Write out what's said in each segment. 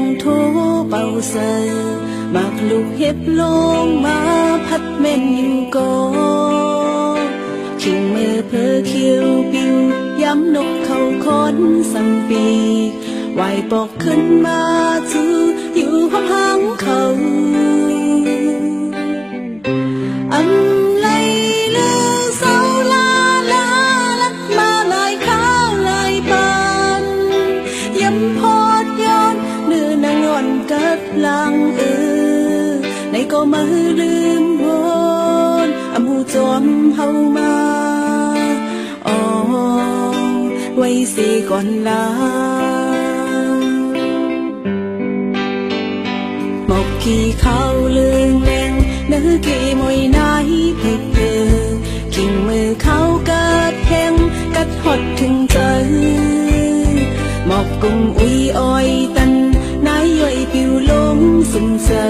งโทเป่าเสยมากลูกเห็บลงมาพัดเม่นอยู่ก็ขิงมือเพอเขียวปิวย้ำนกเขาคอนสังปีไหวปอกขึ้นมาจืออยู่ห้องหางเขาอันไลเลือเศร้าลาลาลัดมาลายข้าวลายปานย้ำพอดย้อนเนื้อนางอ่อนกัดลังในก็มาลืมวนอำหูจอมเฮามาอ๋อไว้สิก่อนลาหมกขี้เขาลืงแรงเนื้อกี่มวยนายเพื่อกิ่งมือเขากัดแห้งกัดหดถึงเจอหมอกกุ้งอุ้ยอ้อยตันนายย่อยปิวลงสุ่มเจอ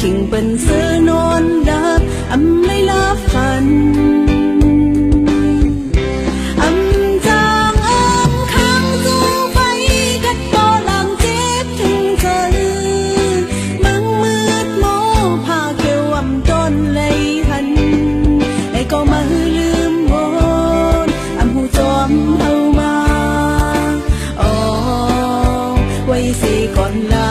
กิ่งเป็นเสือนอนดับอำไม่ลาฝันก่อนลา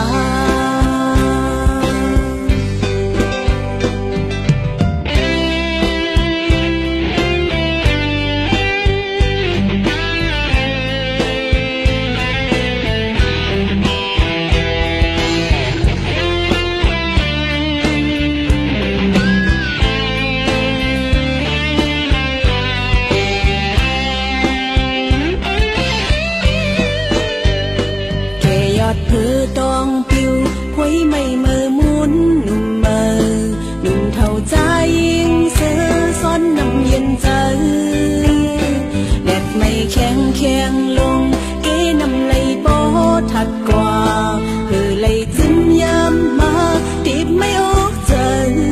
เพื่อตองปิวหวยไม่เมื่อมุนหนุ่มเมื่อหนุ่มเท่าใจยิงเสือซ้อนน้ำเย็นเจอแดดไม่แข็งแข็งลงเกน้ำไหลปอถัดกว่าเพื่อไหลจึงย้ำมาติดไม่ออกเจอ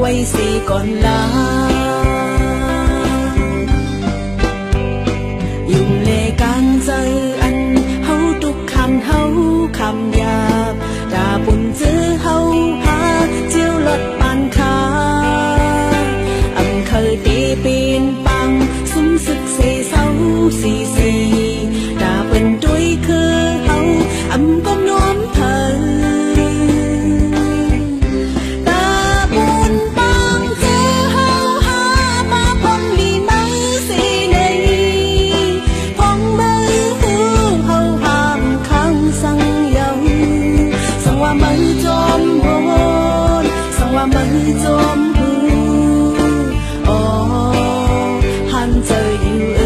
ไว้สิก่อนลายุ่งเลกังเจออันเฮาตุกคำเฮาคำหยาบดาปุ่นเจอเฮาหาเจียวลดปานขาอำเคยตีปีนปังสุมสึกเสเศร้าสีดาเป็นด้วยคือเฮาอำก้มน้อมเธอมือจมหูอ๋อหันเจออยู่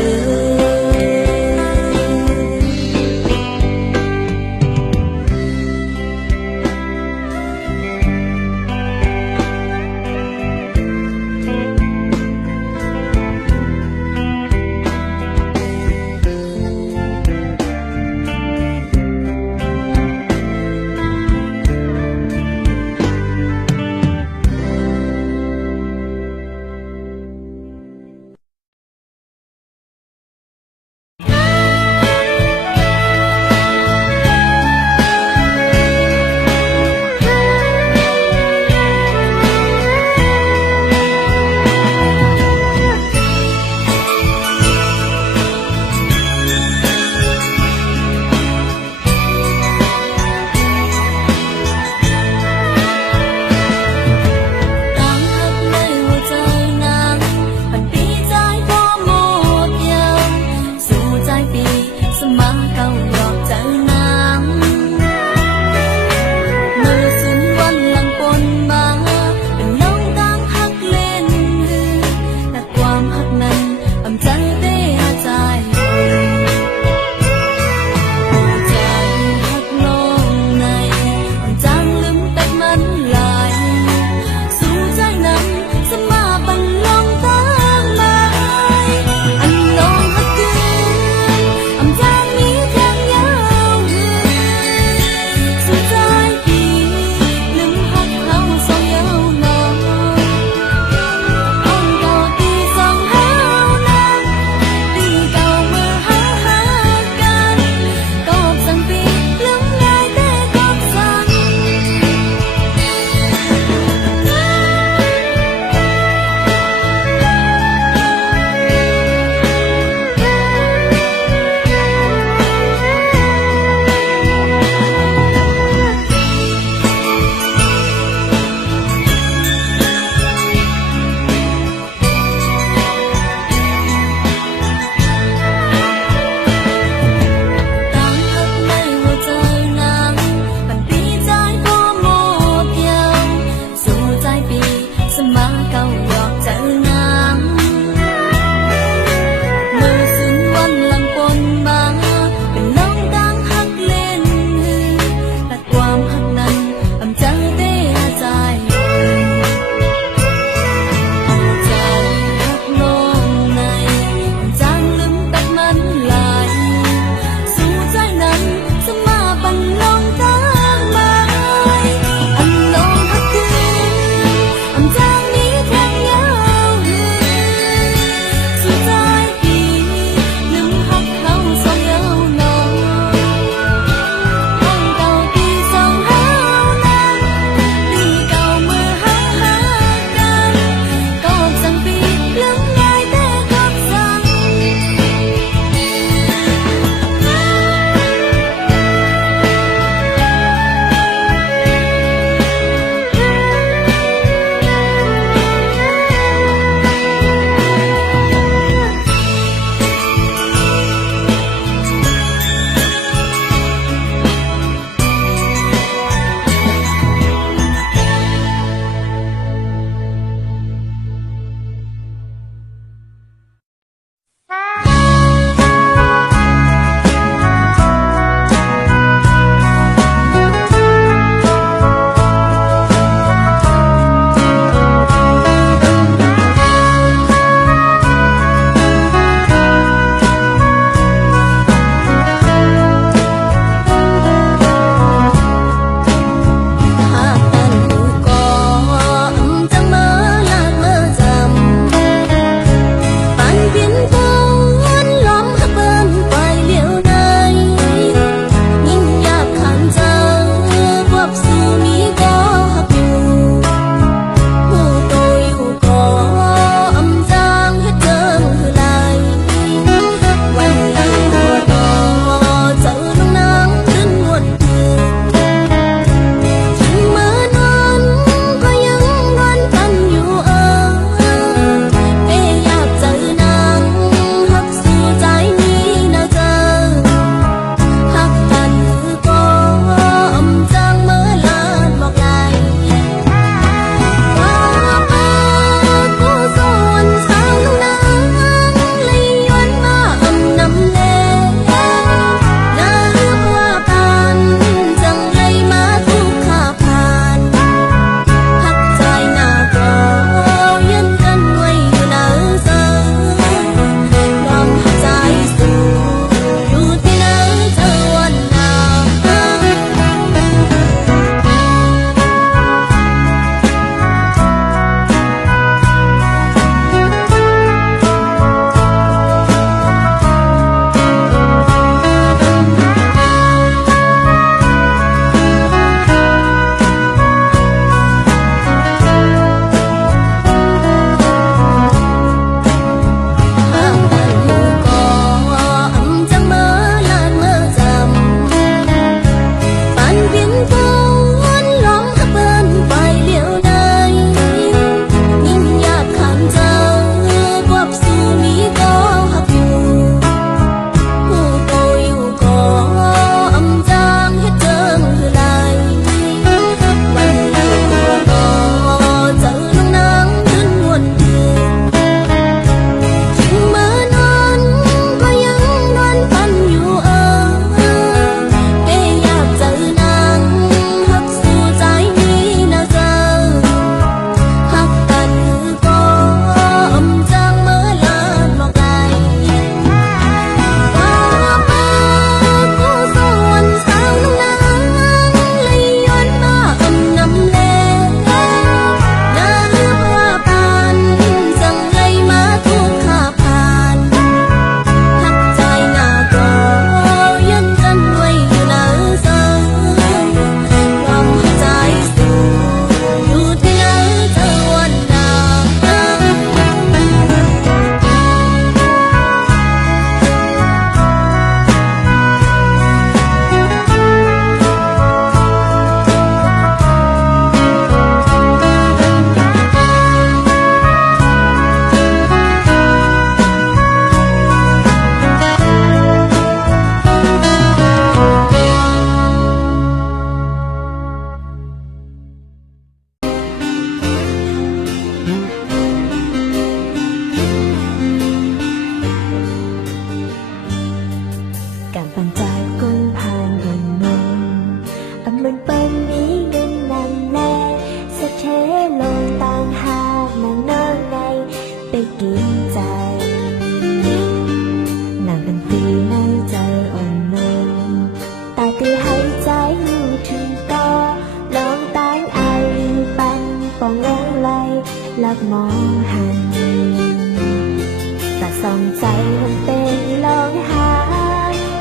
ใจมันเป็นลองหา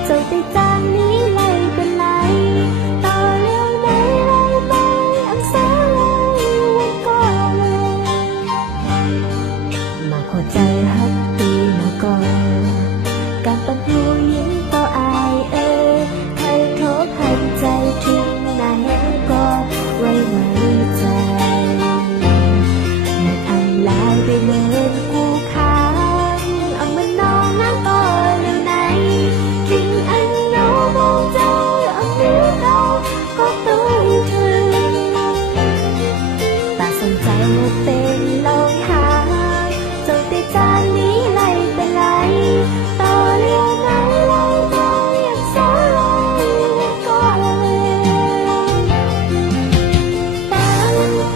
จนติดจากนี้เลยเป็นไรต่อเรื่องไหนเราไปอักษรเลยวันก่อนมาเข้าใจฮักตีมาก่อนการปัญหูยิ้มต่ออายใครโทษให้ใจคิดนายก็ไว้ไว้ใจมันอันลายไปเมินกูค้างเอามันนองน้ำต่อเร็วไหนทิ้งอันเรามองใจเอาเนื้อเราก็ตัวถึงแต่สนใจว่าเป็นลองหาจนติดจานนี้เลยเป็นไรต่อเรื่องไหนเราไปอักษรเลยก็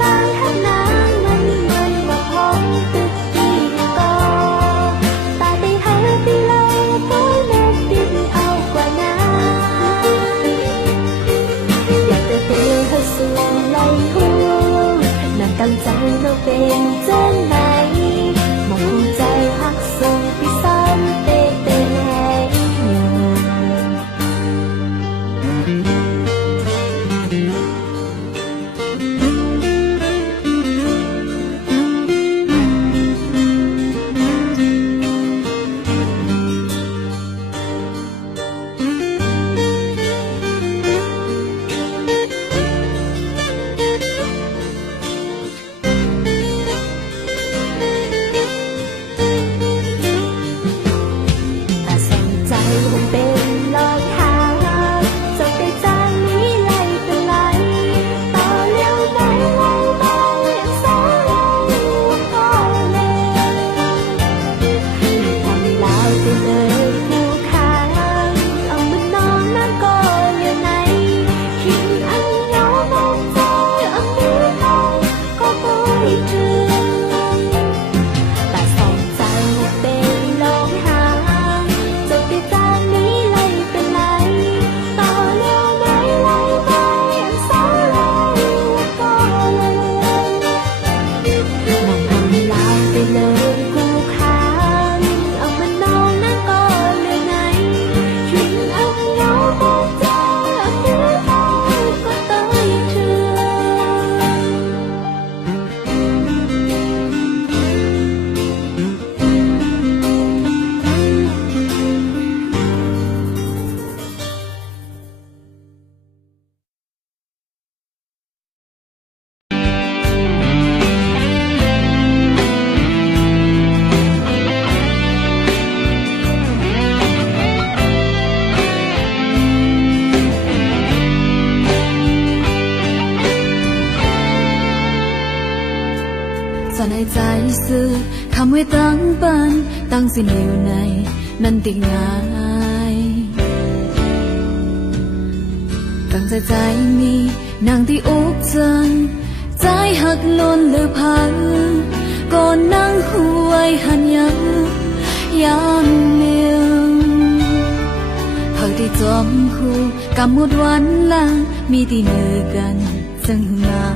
ต่างทำน้ำมันเหมือนว่าพบตึกที่ก่อตาไปหาที่เราก็เล็กดินเอากว่านั้นอยากจะเตือนให้สู่ไหลหัวนั่งตั้งใจน้องเป็นเจ้าไหนมองหัวใจหักส่งไปซ้ำเป็นแห่งแต่สนใจมันเป็นลองหาจนติดจานนี้เลยเป็นไรต่อเร็วไหนเราไปอักษรเลยก็เลยทำลายไปเลยผู้ค้างเอามันนอนนั่นก็เร็วไหนคิดอันเหงามองใจเอาเนื้อเราก็ไม่ถึงแต่สนใจว่าเป็นลองหาจนติดจานนี้เลยเป็นไรต่อเร็วไหนเราไปอักษรเลยก็เลยมองทำลายไปเลยผู้ค้างเอามันนอนนั่นก็เร็วไหนคิดอันเหงามองใจเอาเนื้อเราก็เตยถึSao này trái sư Khám với tăng ban Tăng xin điều này Năn tình ngài Càng dài dài mi Nàng thì úp chân Trái hạt luôn lửa phăng Còn nàng huay hàn nhắm Yam liêng Hơi thì chóm khu Cả mộtวันlang Mi thì nở gần Dâng ngà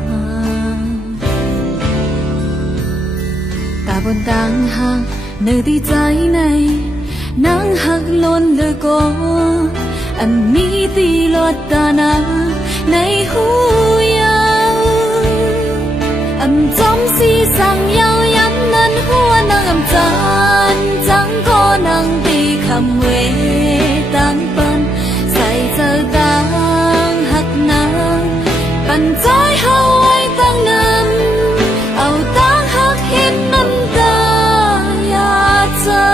บนต่างหากเนื้อที่ใจในนางหักล้นเลือก็อันมีตีลอดตานาในหูยาวอันจอมสีสั่งยาวย้ำนั้นหัวนางอำจานจังก็นางตีคำเวตังปันใส่เจอต่างหักนางปันใจเฮาไว้ตั้งนำเอาต่างหักเห็นน้ำตาอย่าเจอ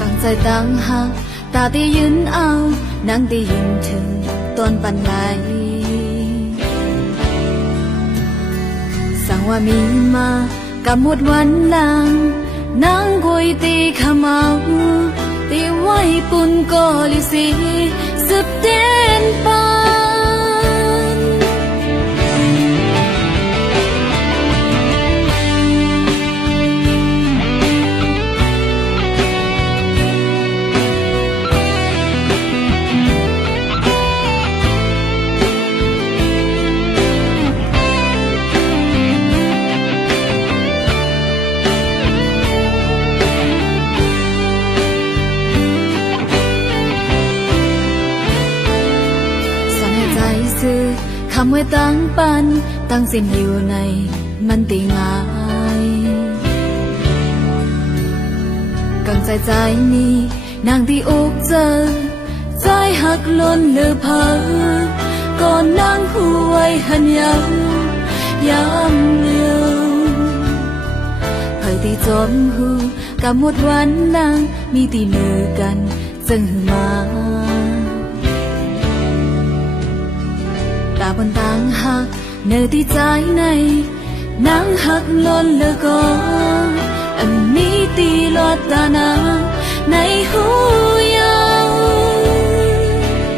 กังใจต่างหักตาที่ยืนเอานางที่ยืนถึงต้นปันไหลสั่งว่ามีมากับหมดวันหลังนางกุยตีขมเอาตีไว้ปุ่นก็ลิสีสืบเต้นปัน เ ำไว้ตั้งปันตั้งเส้นอยู่ในมันตีง่ายกังใจนี้นางที่อกเจอใจหักล้นหรือเพอก่อนนางหูไว้หันย้ำเดียวเผยที่จมหูกับหมดวันนางมีตีเนื้อกันจึงมาตาบนต่างหักเนื้อที่ใจในนางหักล้นเหลือก็อันนี้ตีลอดตานางในหูยาว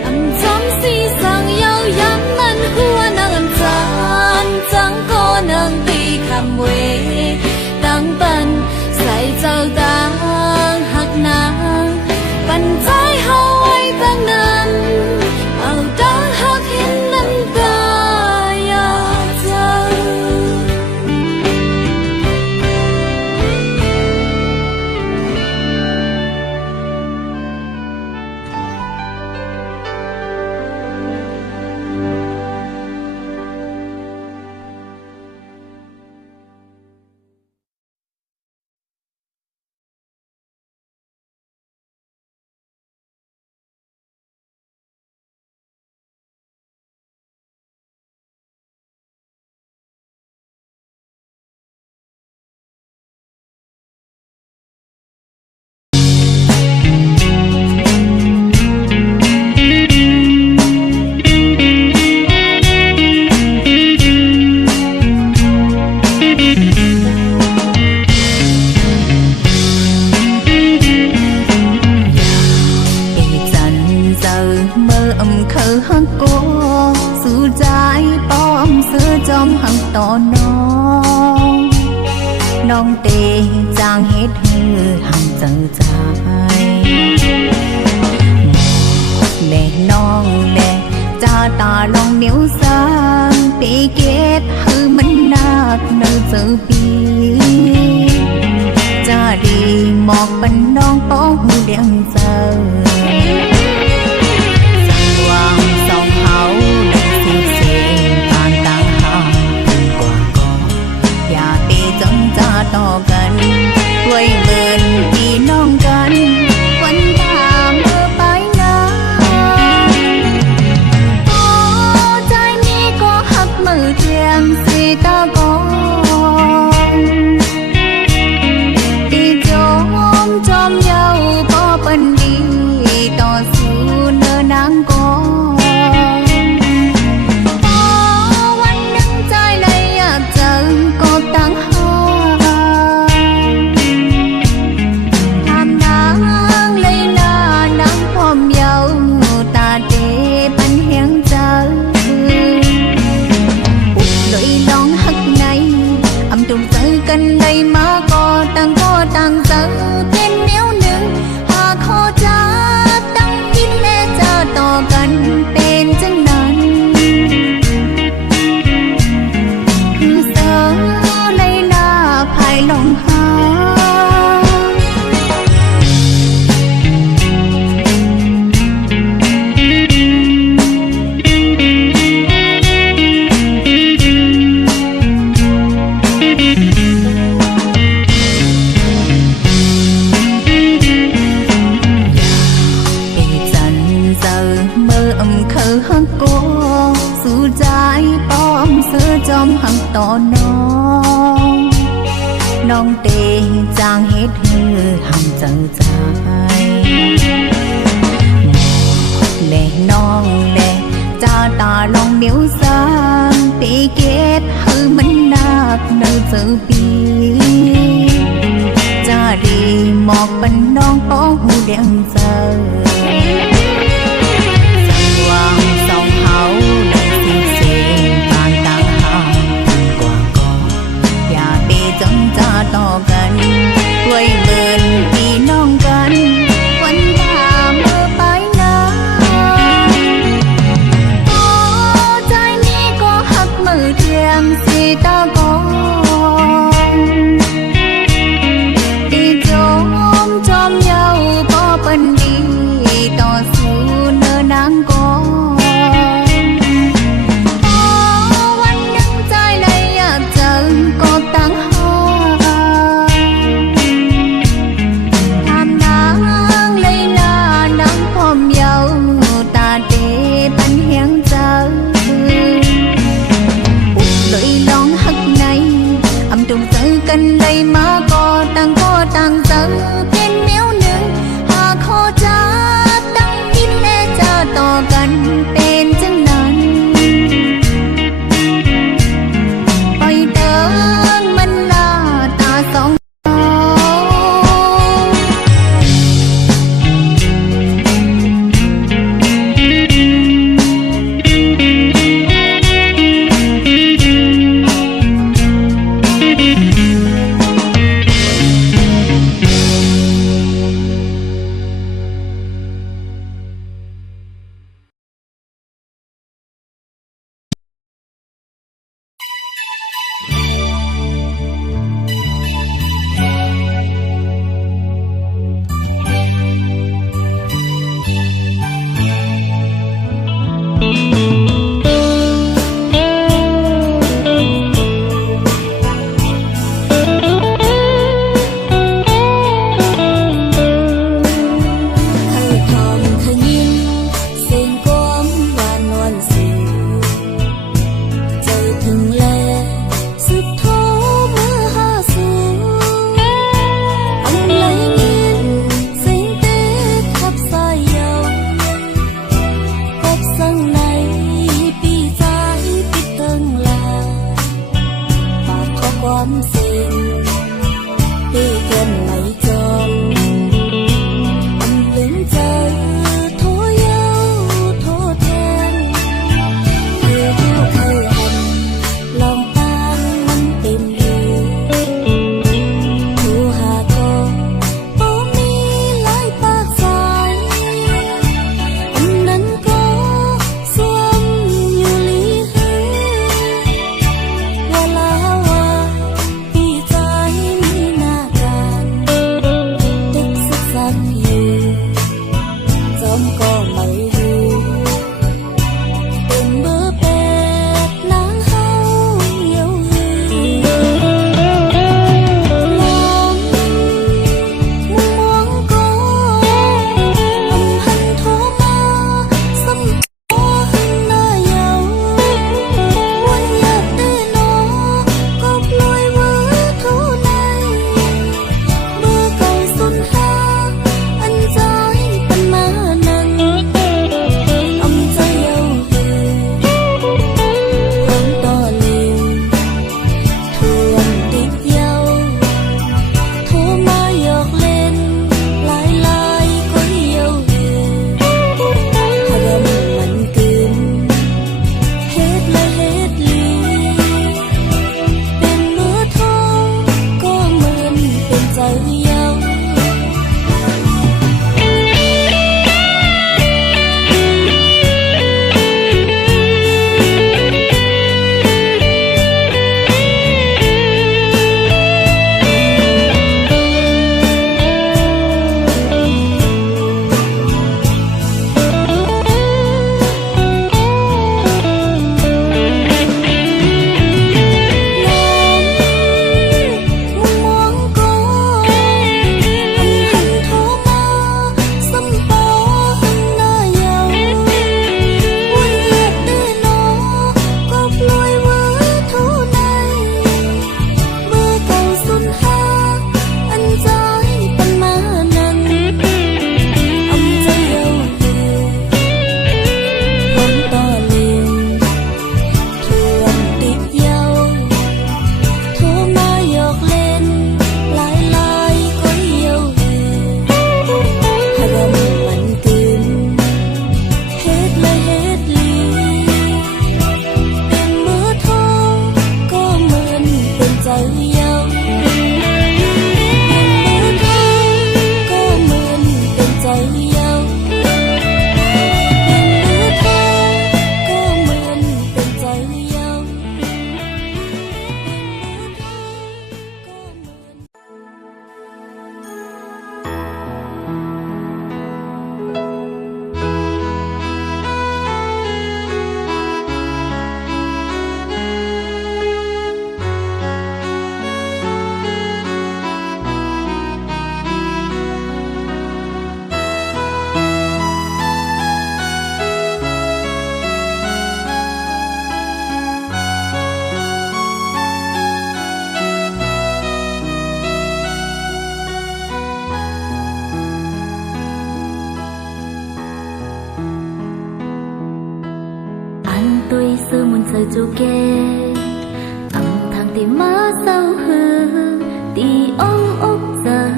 อันจำสีสั่งยาวย้ำมันหัวนางอันจานจังก็นางตีคำเวตั้งปันใส่เจ้าต่างหักนางปันใจเฮาไว้ตั้งนั้นเอาดังหักเห็นน้ำตาอยากเจอน้องเตจางเฮ็ดฮือหันจังใจแม่น้องแน่จ้าตาลองนิ้วสางปีเกตฮือมันนักเนื้อเจอปีจ้าดีหมอกบันน้องป้องหูเดียงเจอสังวางสองเฮาดังสิเสียงปานต่างหากกว่าก็อย่าตีจงจ้าต่อกันด้วยเมินพี่น้องกันวันตามเมื่อไปนาโอ้ใจนี้ก็หักมือเทียงสีตากองตีจอมเยาก็เป็นดีต่อสู้เนื้อนางกองพอวันหนึ่งใจเลยอยากเจอก็ตั้งหาทำนางเลยหน้านางพร้อมเยาตาเดปันเฮียงเจออุดเลยลองหักในอำตรงเจอกันได้มาก็ต่างเจอเป็นเหนียวหนึ่งหากขอจับตั้งกินและจะต่อกันเป็นจังนั้นคือเสือเลยหน้าภายลงหาสู้ใจป้อมเสือจอมหักต่อน้องเตจางเฮ็ดฮือหันจังใจแม่น้องแน่จ้าตาลองนิ้วสางปีเกตฮือมันนักเนื้อเจอปีจ้าดีหมอกบันน้องป้องหูเดียงเจอวางสองเฮาดังสิเสียงปานต่างหากกว่าก็อย่าตีจงจ้าต่อกันด้วยเมินพี่น้องกันวันตามเมื่อไปนาโอ้ใจนี้ก็หักมือเทียงสีตากองตีจอมเยาก็เป็นดี งเจอกันได้มาก็ต่างเจอเป็นเหนียวหนึ่งหากขอจะตั้งยินและจะต่อกันเป็นจังนั้นปล่อยเดินมันลาตาสอง giờ chu kê âm thang tìm má sao hư tì ôm ốc giờ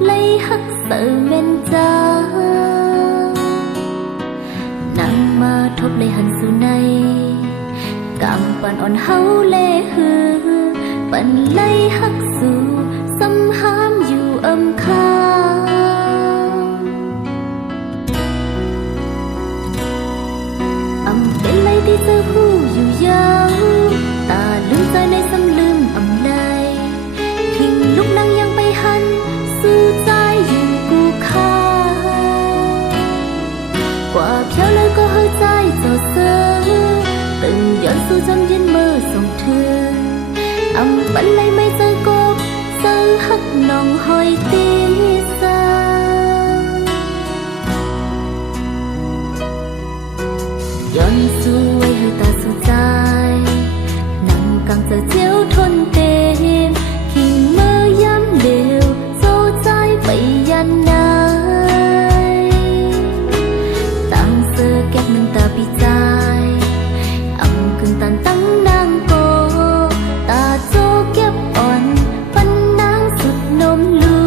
lấy hắc sợ men cha nang ma thốt lấy hàn su này cảm pan on hau lê hư pan lấy hắc su xâm hám dù âm kha bên lấyที่เธอคู่อยู่ยาวตาลืมใจในซ้ำลืมอำไลทิ้งลูกนางยังไปหันสู้ใจอยู่กูค่ากว่าเพียวเลยก็เฮอใจจอเสือตึงย้อนสู้จำยินเมื่อส่งเธออำบันเลยไม่เจอกบเสือหักน้องหอยตีซาย้อนสู้ไว้ให้ตาสู้ใจนั่งกังจะเจียวทนเต็มขิงเมื่อย้ำเดียวโซ่ใจไปยันนายตั้งเสื้อแก็บน้ำตาปีใจอ่ำขึ้นตันตั้งนางโกตาโจเก็บอ่อนปันนางสุดนมลู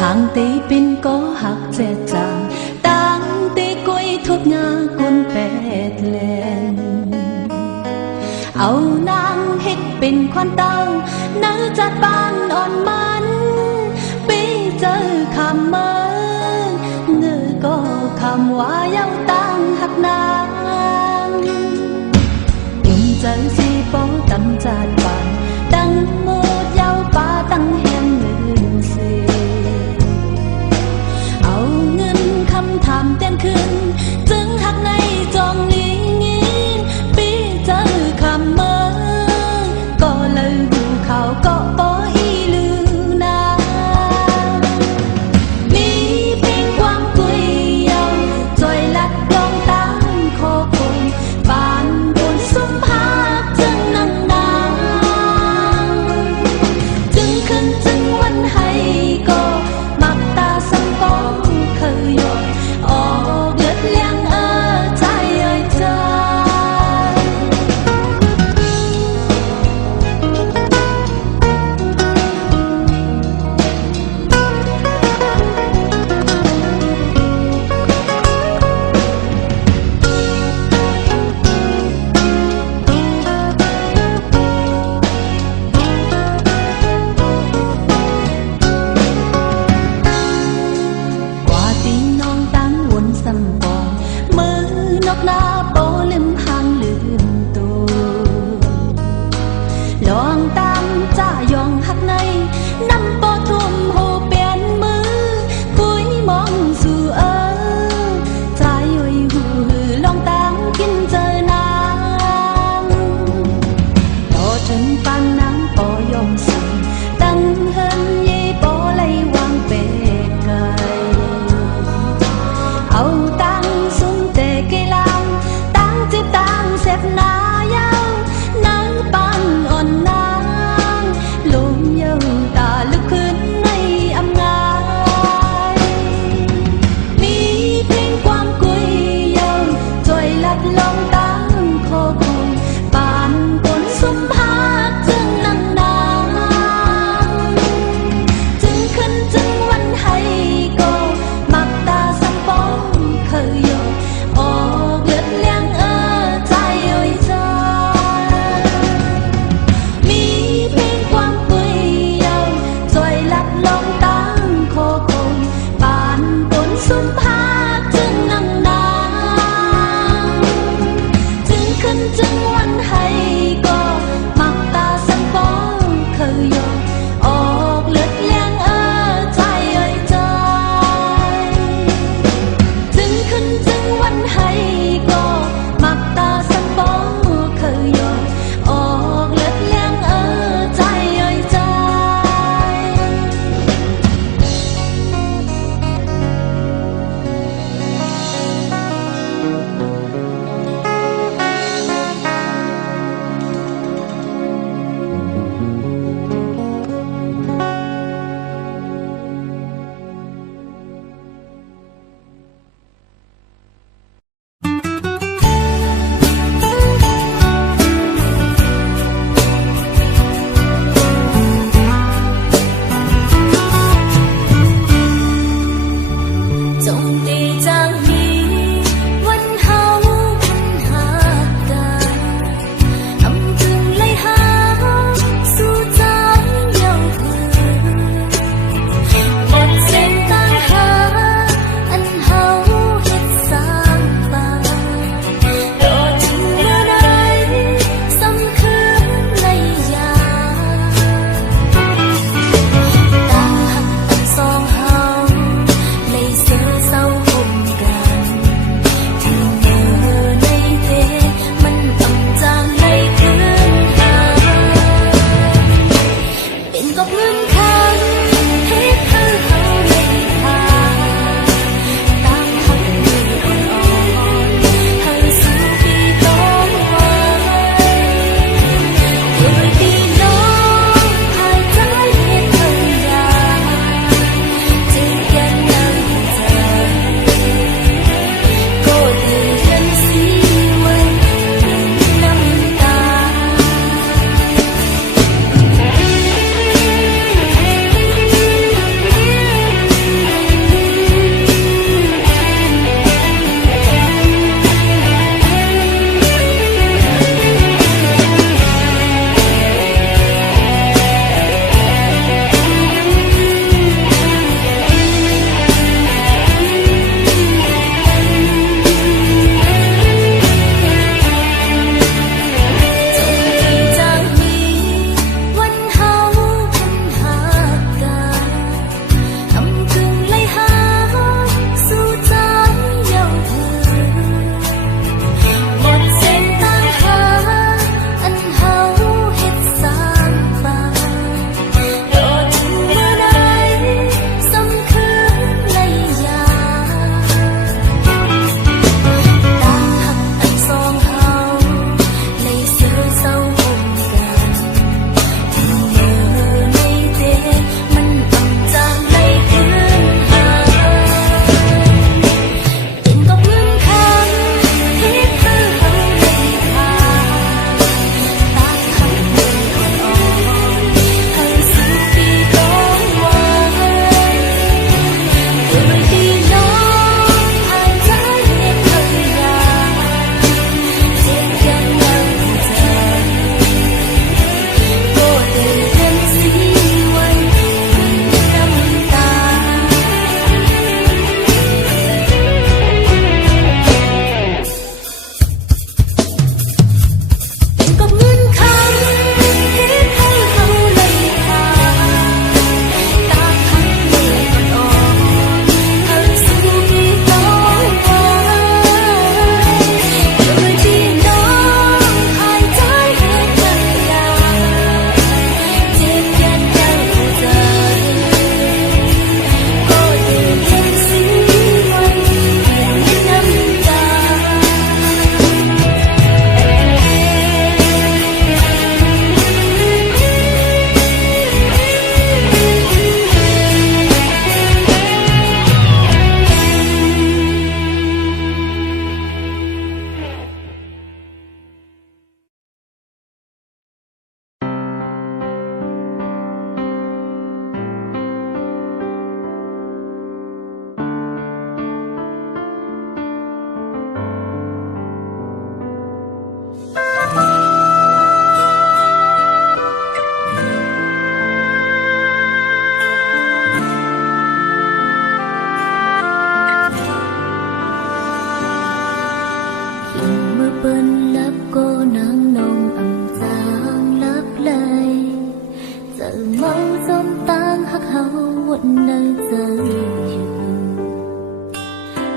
hàng tây bên có hạt dẹt chàng đang tây quay thốt nga quân bẹt lênเอานางเฮ็ดเป็นควันเตาเนื้อจัดบ้านอ่อนมันไปเจอคำเมื่อเนื้อก็คำว่าเย้าตั้งหักนางยุ่งเจอสิป้องตำจัดบ้านตั้งหมดเย้าป้าตั้งแหมเงินเสียเอาเงินคำถามเต้นขึ้นจึงหักในจองลีงินปีเจอคำเมื่อก็เลยหูเขาก็ปออี กับเงินคำเฮ็ดให้เฮาไม่ขาดตามหักมืออ่อนๆให้สู่ปีต้องไว้โดยพี่น้องหายใจเฮ็ดเฮาอยากเจ็บยังน้ำใจก็ดื้อกันสิไว้น้ำตา จากนี้วันเฮาพันหากันทำกึ่งไหลหาสู่ใจเย้าเธอหมดเส้นทางหาอันเฮาเฮ็ดสร้างฝันรอถึงเมื่อใดสำคืนไหลยาตามหักอันสองเฮาเลยเสือเศร้าห่มกันที่เมื่อในเดมันอ่ำจางไหลคืนหาเป็นกับเงินคำเฮ็ดให้เฮาได้ผ่านตามหักมืออ่อนๆให้สู่ปีต้องไว้โดยพี่น้องหายใจเฮ็ดเฮาอยากเจ็บยังน้ำใจก็ดื้อกันสิไว้น้ำตา เป็นกับเงินคำเฮ็ดให้เฮาไหลขาดตามหักมืออ่อนๆให้สู่ปีต้องไว้โดยพี่น้องหายใจเฮ็ดให้อยากเจ็บยันยังใจก็ดื้อกันสิไว้น้ำตา เมื่อเปิ้นลับก็นางนองอำจางลับเลยเจอเมาจนตางหักเฮาวนในใจอยู่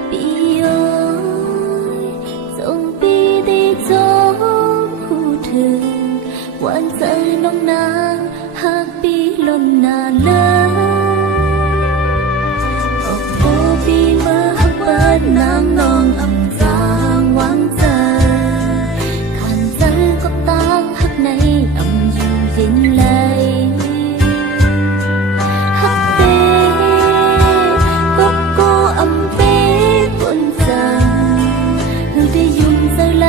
ปีโอ้ยจงปีได้จงพูดถึงหวานใจน้องนางหากปีล้นหน้าเลยโอ้โอ้ปีเมื่อหักเปิ้นนางนองอำจางหวานใจขันใจก็ต่างหักในอำอยู่เย็นเลยหักเต้ก็ก็อำเต้บนใจหรือได้ยุ่งใจไหล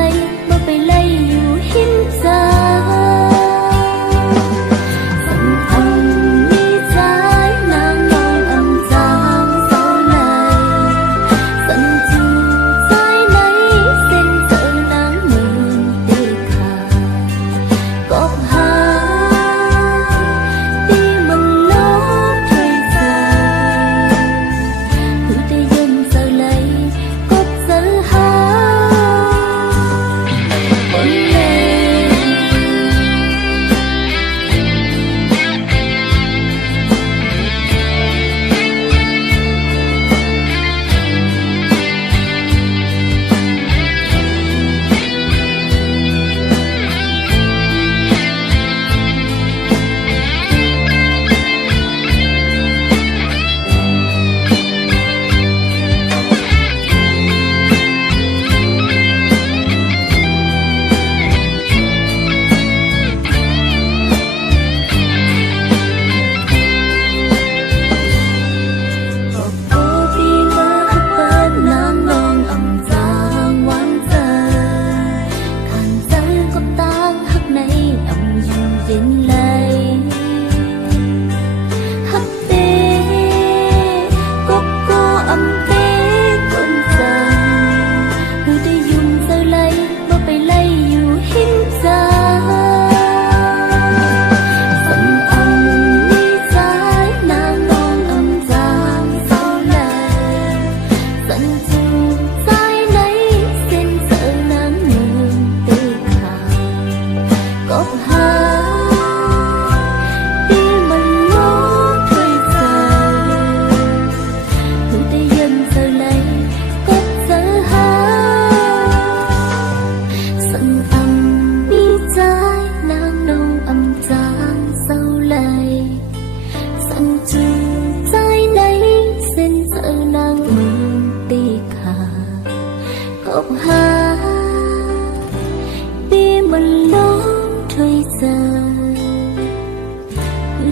มาไปไล่อยู่หินใจสำคัญมีใจ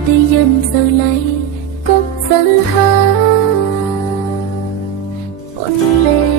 tự dần giờ lại cốc dân hát ôn lệ